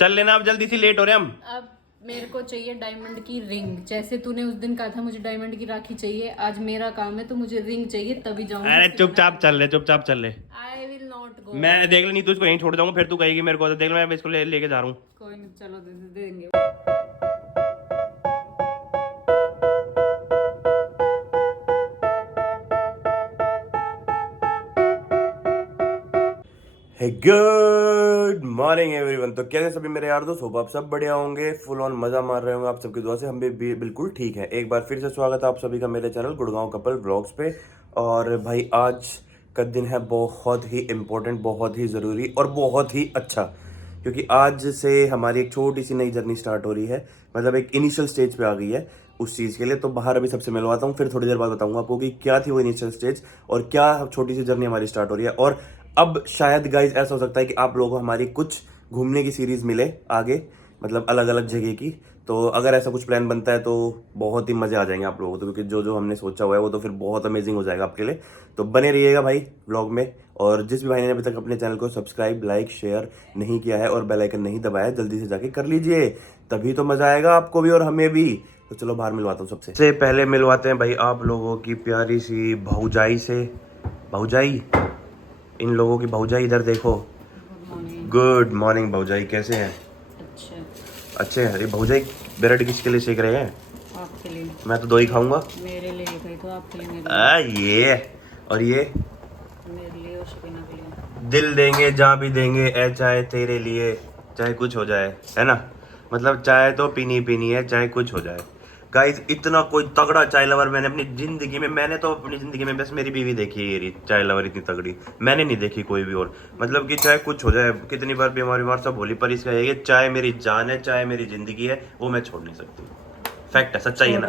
चल लेना अब, जल्दी से लेट हो रहे हम। अब मेरे को चाहिए डायमंड की रिंग। जैसे तूने उस दिन कहा था मुझे डायमंड की राखी चाहिए, आज मेरा काम है तो मुझे रिंग चाहिए, तभी जाऊंगी। अरे चुपचाप चल ले, चुपचाप चल ले। I will not go. मैं देख ले, नहीं तो इसको यहीं छोड़ जाऊंगा, फिर तू कहेगी मेरे को तो देख ले, मैं इसको लेके जा रहा हूँ। कोई नहीं, चलो दे देंगे। Good morning everyone. तो कैसे सभी मेरे यार दोस्त, होप आप सब बढ़िया होंगे, फुल ऑन मजा मार रहे होंगे। आप सबकी दुआ से हम भी बिल्कुल ठीक है। एक बार फिर से स्वागत है आप सभी का मेरे चैनल गुड़गांव कपल व्लॉग्स पे। और भाई आज का दिन है बहुत ही इम्पोर्टेंट, बहुत ही ज़रूरी और बहुत ही अच्छा, क्योंकि आज से हमारी एक छोटी सी नई जर्नी स्टार्ट हो रही है। मतलब एक इनिशियल स्टेज पे आ गई है उस चीज़ के लिए। तो बाहर अभी सबसे मिलवाता हूँ, फिर थोड़ी देर बाद बताऊंगा आपको कि क्या थी वो इनिशियल स्टेज और क्या छोटी सी जर्नी हमारी स्टार्ट हो रही है। और अब शायद गाइज ऐसा हो सकता है कि आप लोगों को हमारी कुछ घूमने की सीरीज़ मिले आगे, मतलब अलग अलग जगह की। तो अगर ऐसा कुछ प्लान बनता है तो बहुत ही मज़े आ जाएंगे आप लोगों को, तो क्योंकि जो जो हमने सोचा हुआ है वो तो फिर बहुत अमेजिंग हो जाएगा आपके लिए। तो बने रहिएगा भाई व्लॉग में। और जिस भी भाई ने अभी तक अपने चैनल को सब्सक्राइब, लाइक, शेयर नहीं किया है और बेल आइकन नहीं दबाया, जल्दी से जाके कर लीजिए, तभी तो मज़ा आएगा आपको भी और हमें भी। तो चलो बाहर मिलवाता हूँ। सबसे पहले मिलवाते हैं भाई आप लोगों की प्यारी सी भौजाई से। भौजाई, इन लोगों की भौजाई इधर देखो। गुड मॉर्निंग भौजाई, कैसे हैं? अच्छे हैं। अरे भौजाई ब्रेड किसके लिए सेक रहे हैं? आपके लिए। मैं तो दो ही खाऊंगा। मेरे लिए भाई, तो आपके लिए, मेरे ये और ये मेरे लिए और शबीना के लिए। दिल देंगे जहाँ भी देंगे ए चाहे तेरे लिए, चाहे कुछ हो जाए, है ना। मतलब चाय तो पीनी पीनी है, चाहे कुछ हो जाए। गाइस इतना कोई तगड़ा चाय लवर मैंने अपनी जिंदगी में, मैंने तो अपनी जिंदगी में बस मेरी बीवी देखी है ये चाय लवर, इतनी तगड़ी मैंने नहीं देखी कोई भी और। मतलब कि चाहे कुछ हो जाए, कितनी बार बीमार सब बोली, पर इसका ये चाय मेरी जान है, चाय मेरी जिंदगी है, वो मैं छोड़ नहीं सकती। फैक्ट है, सच्चाई है ना।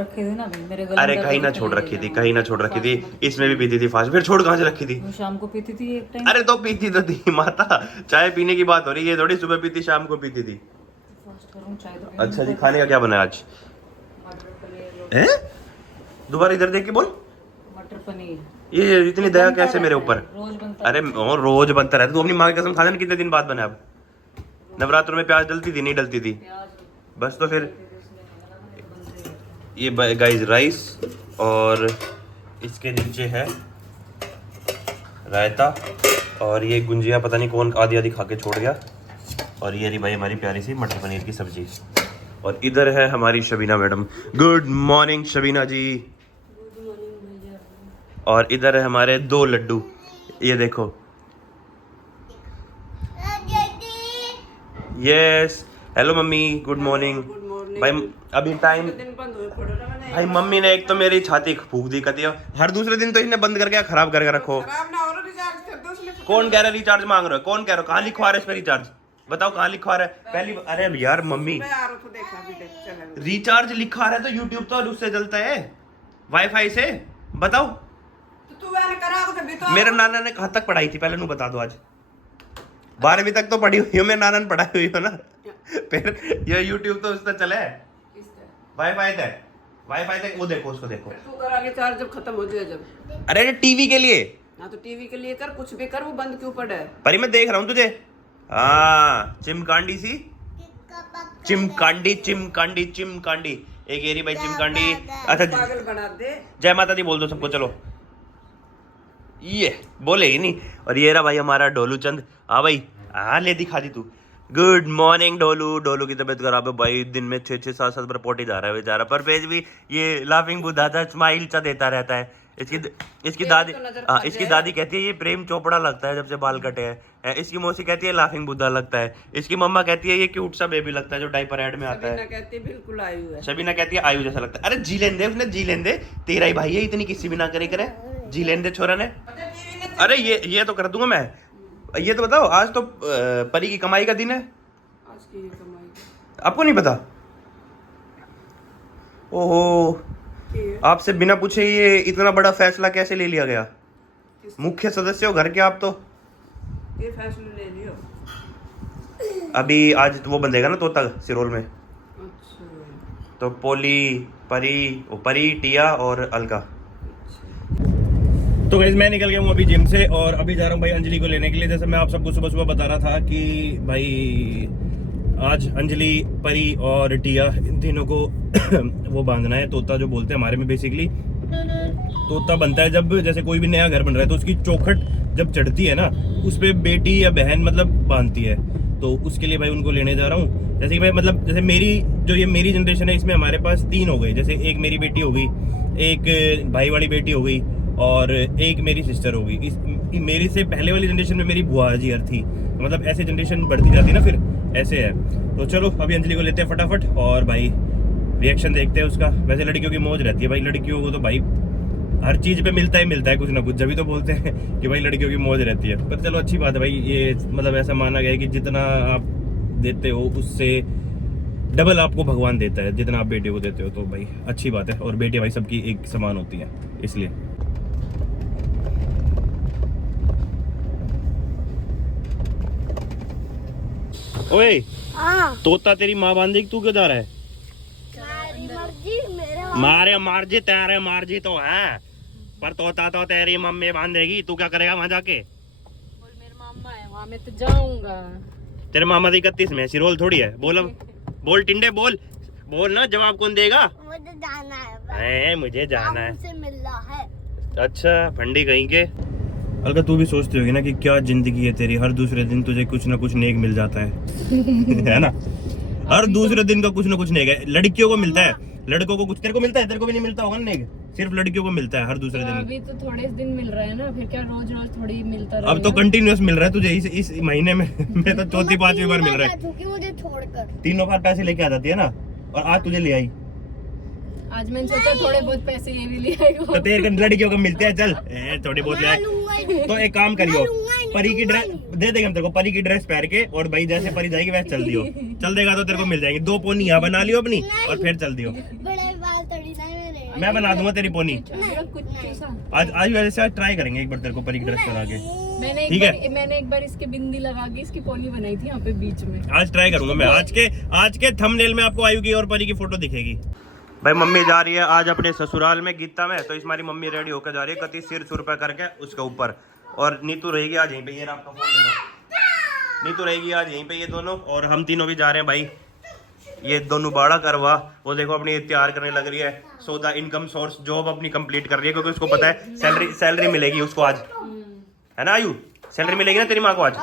अरे कहीं ना छोड़ रखी थी, कहीं ना छोड़ रखी थी, इसमें भी पीती थी फास्ट, फिर छोड़ कहाँ से रखी थी? शाम को पीती थी एक टाइम। अरे तो पीती तो थी माता, चाय पीने की बात हो रही है, थोड़ी सुबह पीती शाम को पीती थी। अच्छा जी, खाने का क्या बना आज? हैं? दोबारा इधर देख के बोल। मटर पनीर। ये इतनी दया कैसे मेरे ऊपर? रोज बनता। अरे और रोज बनता रहता। तू अपनी माँ की कसम खा लेना, कितने दिन बाद बना? अब नवरात्र में प्याज डलती थी, नहीं डलती थी? बस तो फिर ये गाइस राइस और इसके नीचे है रायता और ये गुंजिया, पता नहीं कौन आधी आधी खा के छोड़ गया। और ये रही भाई हमारी प्यारी सी मटर पनीर की सब्जी। और इधर है हमारी Shabina madam. Good morning Shabina ji. और इधर है हमारे दो लड्डू, ये देखो। Yes, hello mummy, good morning. भाई अभी टाइम, भाई मम्मी ने एक तो मेरी छाती फूक दी कती, हर दूसरे दिन तो इसने बंद करके खराब करके रखो। कौन कह रहा है रिचार्ज मांग रहे हो? कौन कह रहा है? कहाँ लिखवा रहा है इस पे रिचार्ज? बताओ कहाँ लिखवा रहा है पहली? अरे यार मम्मी, रिचार्ज लिखा रहा है तो यूट्यूब तो उससे चलता है, वाईफाई से। बताओ मेरे नाना ने कहाँ तक पढ़ाई थी पहले नू बता दो। आज 12वीं तक तो पढ़ी हुई हो, मेरे नाना ने पढ़ाई हुई हो ना। फिर ये यूट्यूब तो उससे चले, वाईफाई तक, वाईफाई तक। वो देखो, उसको देखो। रिचार्ज जब खत्म हो जाए, जब। अरे टीवी के लिए। हाँ तो टीवी के लिए कर, कुछ भी कर, वो बंद क्यों पड़ा है? पर मैं देख रहा हूँ तुझे। हाँ चिमकांडी सी, चिमकांडी चिमकांडी चिमकांडी। एक एरी भाई चिमकांडी। अच्छा पागल बना दे। जय माता दी बोल दो सबको, चलो। ये बोले ही नहीं। और ये रहा भाई हमारा डोलू चंद। हाँ भाई, हाँ ले दिखा दी तू। गुड मॉर्निंग डोलू। डोलू की तबीयत खराब है भाई, दिन में 6-7 बार पोटी जा रहा है बेचारा, पर पेज भी ये लाफिंग बुद्धा था, स्माइल सा देता रहता है। इसकी दादी, हाँ इसकी दादी कहती है ये प्रेम चोपड़ा लगता है जब से बाल कटे हैं। इसकी मौसी कहती है लाफिंग बुद्धा लगता है। इसकी मम्मा कहती है ये क्यूट सा बेबी लगता है जो डायपर ऐड में आता है। शबीना कहती है बिल्कुल आयु है। शबीना कहती है आयु जैसा लगता है। अरे जी लेन दे, उसने जी लेन दे, तेरा ही भाई है, इतनी किसी भी ना करे, जी लेन दे छोरा ने। अरे ये तो कर दूंगा मैं। ये तो बताओ, आज तो परी की कमाई का दिन है। आज की कमाई आपको नहीं पता? ओहो, आपसे बिना पूछे ये इतना बड़ा फैसला कैसे ले लिया गया? मुख्य सदस्य हो घर के आप, तो ये फैसला ले लियो। अभी आज तो वो बंधेगा ना तोता सिरोल में। अच्छा। तो पोली, परी, टिया और अलका। तो गाइस मैं निकल गया हूँ अभी जिम से और अभी जा रहा हूँ भाई अंजलि को लेने के लिए। जैसे मैं आप सबको सुबह सुबह बता रहा था कि भाई आज अंजलि, परी और टिया, इन तीनों को वो बांधना है, तोता जो बोलते हैं हमारे में। बेसिकली तोता बनता है जब जैसे कोई भी नया घर बन रहा है तो उसकी चौखट जब चढ़ती है ना, उस पे बेटी या बहन मतलब बांधती है। तो उसके लिए भाई उनको लेने जा रहा हूँ। जैसे कि भाई मतलब जैसे मेरी जनरेशन है, इसमें हमारे पास 3 हो गए। जैसे एक मेरी बेटी हो गई, एक भाई वाली बेटी हो गई और एक मेरी सिस्टर हो गई। मेरी से पहले वाली जनरेशन में मेरी बुआ जी थी। मतलब ऐसे जनरेशन बढ़ती जाती है ना, फिर ऐसे है। तो चलो अभी अंजलि को लेते हैं फटाफट और भाई रिएक्शन देखते हैं उसका। वैसे लड़कियों की मौज रहती है भाई, लड़कियों को तो भाई हर चीज पे मिलता है कुछ ना कुछ। जब भी तो बोलते हैं कि भाई लड़कियों की मौज रहती है। पर चलो अच्छी बात है भाई, ये मतलब ऐसा माना गया है कि जितना आप देते हो उससे डबल आपको भगवान देता है, जितना आप बेटे को देते हो। तो भाई अच्छी बात है। और बेटी भाई सबकी एक समान होती है, इसलिए। ओए तोता तेरी माँ बांधेगी, तू क्यों जा रहा है? मारे मर्जी, तेरे मर्जी तो है, पर तोता तो तेरी मम्मी बांधेगी। तू क्या करेगा वहां जाके? बोल मेरे मामा है वहाँ, मैं तो जाऊंगा। तेरे मामा की 31 में सिरोल थोड़ी है। बोल टिंडे, बोल ना, जवाब कौन देगा? मुझे जाना है, मुझे जाना है। मुझसे मिलना है। अच्छा फंडी कहीं के। अलका तू भी सोचती होगी ना कि क्या जिंदगी है तेरी, हर दूसरे दिन तुझे कुछ ना कुछ नेक मिल जाता है है ना? हर दूसरे दिन का कुछ ना कुछ नेक है। लड़कियों को मिलता है, लड़कों को कुछ तेरे को मिलता है, तेरे को भी नहीं मिलता होगा नेक। सिर्फ लड़कियों को मिलता है हर दूसरे दिन। अभी तो थोड़े दिन मिल रहा है ना, फिर क्या रोज रोज थोड़ी मिलता रहेगा? अब तो कंटिन्यूअस मिल रहा है तुझे इस महीने में मैं तो चौथी 5वीं बार मिल रहा है। क्योंकि मुझे छोड़कर 3 बार पैसे लेके आ जाती है ना, और आज तुझे ले आई। आज मैंने सोचा थोड़े बहुत पैसे ये भी ले आएगा। तो तेरे लड़कियों को मिलते हैं, चल थोड़ी बहुत ले आए। तो एक काम करियो, परी की ड्रेस दे देंगे हम तेरे को, परी की ड्रेस पहन के, और भाई जैसे परी जाएगी वैसे चल दियो। चल देगा तो तेरे को मिल जाएंगे 2 पोनी यहाँ बना लियो अपनी, और फिर चल दियो। बड़े बाल तड़ी ना मेरे। मैं बना दूंगा तेरी पोनी। कुछ आज वैसे ट्राई करेंगे एक बार तेरे को परी की ड्रेस बना के। मैंने एक बार इसके बिंदी लगा के इसकी पोनी बनाई थी यहाँ पे बीच में। आज ट्राई करूंगा मैं। आज के थंबनेल में आपको आयु की और परी की फोटो दिखेगी। भाई मम्मी जा रही है आज अपने ससुराल में गीता में, तो इस हमारी मम्मी रेडी होकर जा रही है, कति सिर सुर पर करके उसके ऊपर। और नीतू रहेगी आज यहीं पे, ये आपका फोन ले लो। नीतू रहेगी आज यहीं पे, ये दोनों, और हम तीनों भी जा रहे हैं भाई। ये दोनों बाड़ा करवा, वो देखो अपनी तैयार करने लग रही है। So the income source job अपनी कंप्लीट कर रही है, क्योंकि उसको पता है सैलरी मिलेगी उसको आज, है ना आयु? सैलरी मिलेगी ना तेरी माँ को आज,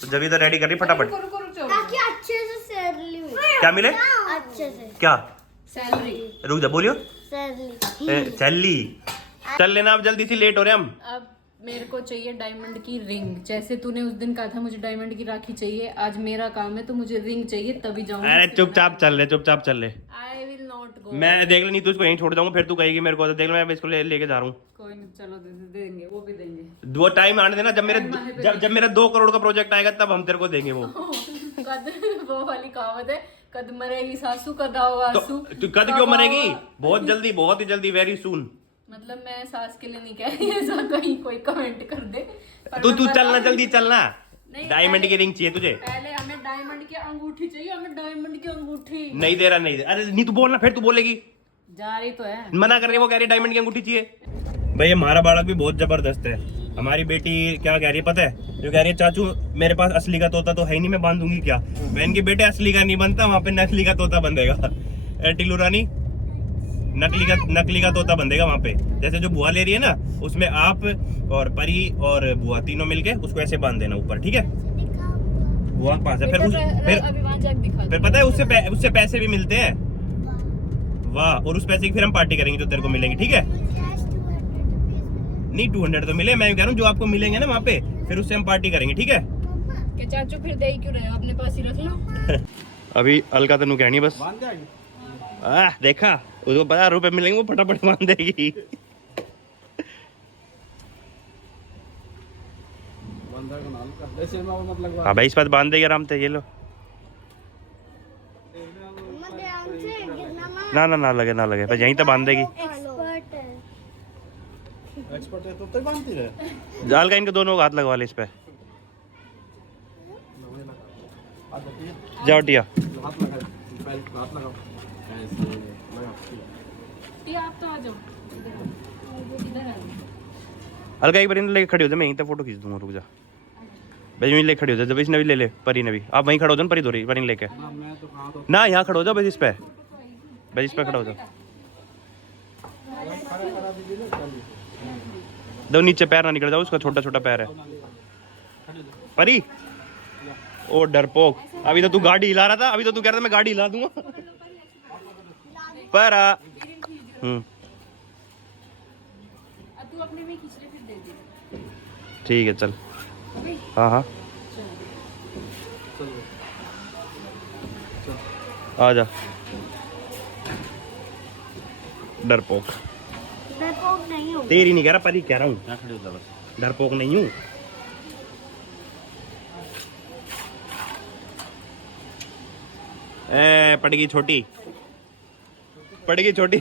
तो जब इधर रेडी कर रही फटाफट, ताकि अच्छे से सैलरी मिले। क्या मिले? अच्छे से क्या सैलरी? रुक जा, बोलियो। सैलरी। चली चल लेना, अब जल्दी से लेट हो रहे हम। अब मेरे को चाहिए डायमंड की रिंग। जैसे तूने उस दिन कहा था मुझे डायमंड की राखी चाहिए, आज मेरा काम है तो मुझे रिंग चाहिए, तभी जाऊंगी। अरे चुपचाप चल ले। I will not go. मैं देख ले, नहीं तो इसको यहीं छोड़ जाऊंगा, फिर तू कहेगी मेरे को। तो देख ले, मैं इसको लेके जा रहा हूँ। कोई नहीं, चलो दे देंगे, वो भी देंगे। वो टाइम आने देना, जब मेरा 2 करोड़ का प्रोजेक्ट आएगा तब हम तेरे को देंगे वो। कद वो वाली कहावत है, कद मरेगी सासू कद आओगा तो आंसू। तू कद क्यों मरेगी? बहुत ही जल्दी, वेरी सून। मतलब मैं सास के लिए नहीं कह रही, ऐसा कहीं कोई कमेंट कर दे। पर तू मैं चलना, बता जल्दी चलना। नहीं, डायमंड की रिंग चाहिए तुझे? पहले हमें डायमंड की अंगूठी चाहिए, हमें डायमंड की अंगूठी। नहीं दे रहा। अरे नहीं, तू बोलना, फिर तू बोलेगी। जा रही तो है, मना कर रही है, वो कह रही डायमंड की अंगूठी चाहिए। भाई हमारा बालक भी बहुत जबरदस्त है। हमारी बेटी क्या कह रही है पता है? जो कह रही है चाचू मेरे पास असली का तोता तो है ही नहीं, मैं बांधूंगी क्या? बहन के बेटे असली का नहीं बनता, वहाँ पे नकली का तोता बंधेगा। टिल्लू रानी, नकली का तोता बंधेगा वहाँ पे। जैसे जो बुआ ले रही है ना, उसमें आप और परी और बुआ तीनों मिलके उसको ऐसे बांध देना ऊपर, ठीक है? बुआ के पास है, अभी वहाँ जाके दिखा। फिर पता है उससे पैसे भी मिलते हैं। वाह, और उस पैसे की फिर हम पार्टी करेंगे जो तेरे को मिलेंगे, ठीक है? नहीं 200 तो मिले, मैं कह रहा हूँ जो आपको मिलेंगे ना वहाँ पे, फिर उससे हम पार्टी करेंगे, ठीक है? क्या चाचू फिर दे ही क्यों रहे हो, अपने पास ही रख लो। अभी अलका तनु कहनी बस देखा, उसको 50 रुपए मिलेंगे, वो फटाफट बांध देगी। हाँ भाई, इस बात बांध देगी आराम से। ये लो, ना लगे, बस यहीं तो बांध देगी। एक्सपर्ट है तो तक बांधती रहे। जाल का इनके दोनों हाथ लगवा ले इस पे। जाओ टिया, आप तो आ जाओ, अलका एक बार इन लेके खड़ी हो जा, मैं यहीं तक फोटो खींच दूंगा, रुक जा। भाई यूँ ही ले खड़ी हो जा, जब इसने भी ले ले, परी ने भी। आप वहीं खड़े हो जाओ, परी धोरी परी ने लेके ना, यहाँ खड़े हो जाओ बस इस पे, बस इस पे खड़ा हो जाओ। दो नीचे पैर ना निकल जाओ, उसका छोटा छोटा पैर है। परी ओ डरपोक, अभी तो तू गाड़ी हिला रहा था, अभी तो तू कह रहा था मैं गाड़ी हिला दूंगा। परा तू अपने में खींच ले, फिर दे दे। ठीक है चल। हाँ हाँ आ जा डरपोक। डरपोक नहीं हूँ। तेरी नहीं कह रहा, परी कह रहा हूँ, डरपोक नहीं हूँ। ए पड़ेगी छोटी, पड़ेगी छोटी।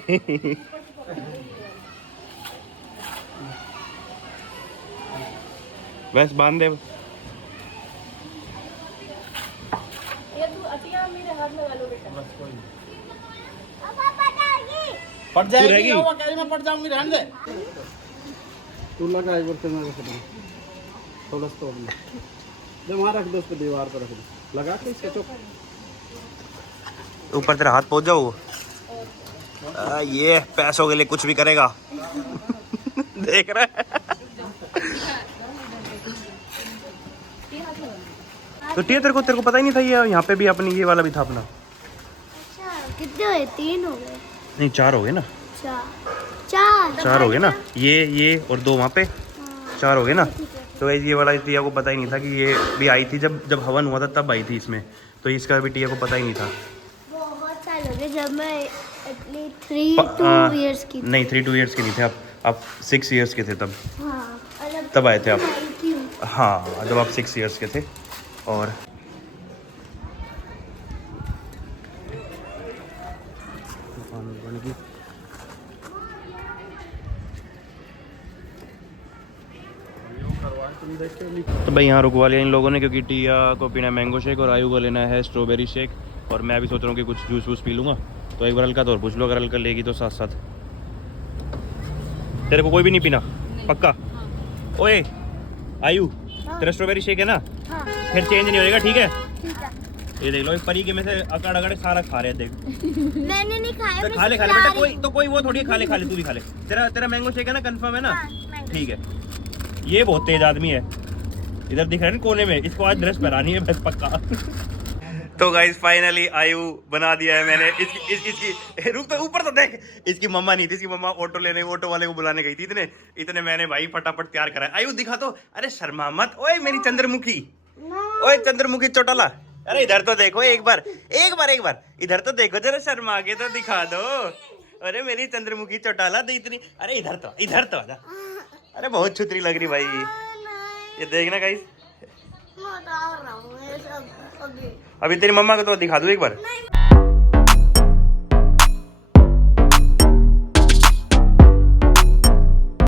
बस बांध दे। ये तू अतिया मेरे हाथ लगा लो बेटा। पट जाएगी, वो कह मैं पट जाऊंगी, रहने दे। तू लगा एक बार से मैं रख दूँ थोड़ा सा, जब वहाँ रख दो, उस पर दीवार पर रख दो, लगा के इसके चुप। ऊपर तेरा हाथ पहुंच जाओ। ये पैसों के लिए कुछ भी करेगा। देख रहा है। तो टिया तेरे को पता ही नहीं था ये यहाँ पे भी अपनी ये वाला भी था अपना। अच्छा कितने हुए? 3 हो गए। नहीं 4 हो गए ना, 4 हो गए ना, ये और 2 वहाँ पे, 4 हो गए ना। तो ये वाला टिया को पता ही नहीं था कि ये भी आई थी, जब हवन हुआ था तब आई थी इसमें, तो इसका भी टिया को पता ही नहीं था। बहुत साल हो गए, जब मैं 2 इयर्स की थी। नहीं 2 इयर्स के नहीं थे आप 6 इयर्स के थे तब। हाँ, और तब आए थे आप। आई थी। हाँ जब आप 6 इयर्स के थे। और तो भाई यहाँ रुकवा लिया इन लोगों ने, क्योंकि टिया को पीना है मैंगो शेक और आयु को लेना है स्ट्रॉबेरी शेक, और मैं भी सोच रहा हूँ कि कुछ जूस वूस पी लूँगा। तो एक बार हल्का तो और पूछ लो, अगर हल्का लेगी तो साथ साथ। तेरे को कोई भी नहीं पीना पक्का? ओए आयु, तेरा स्ट्रॉबेरी शेक है ना? हाँ, फिर चेंज नहीं होएगा, ठीक है? ठीक है। ये देख लो, एक परी के में से अकड़ अकड़ सारा खा रहे हैं, देख। मैंने नहीं खाया, तो मैं खा ले सिर्फ बेटा, ला रही कोई वो थोड़ी है, खा ले तू भी खा ले। तेरा मैंगो शेक है ना, कंफर्म है ना? हाँ, मैंगो। ठीक है। ये बहुत तेज आदमी है, इधर दिख रहा है ना कोने में, इसको आज ड्रेस पहनानी है बस पक्का। तो गाइस फाइनली आयु बना दिया है मैंने। इसकी रुक तो, ऊपर तो देख, इसकी मम्मा नहीं थी, इसकी मम्मा ऑटो वाले को बुलाने गई थी। इतने मैंने भाई फटाफट तैयार करा। आयु दिखा तो, अरे शर्मा मत। ओए मेरी चंद्रमुखी, ओए चंद्रमुखी चौटाला, अरे इधर तो देखो एक बार इधर तो देखो जरा, शर्मा के तो दिखा दो। अरे मेरी चंद्रमुखी चौटाला दे इतनी, अरे इधर तो आजा। अरे बहुत छुतरी लग रही भाई, ये देखना गाइस। मैं बता रहा हूँ ये सब अभी। अभी तेरी मम्मा को तो दिखा दूं एक बार। नहीं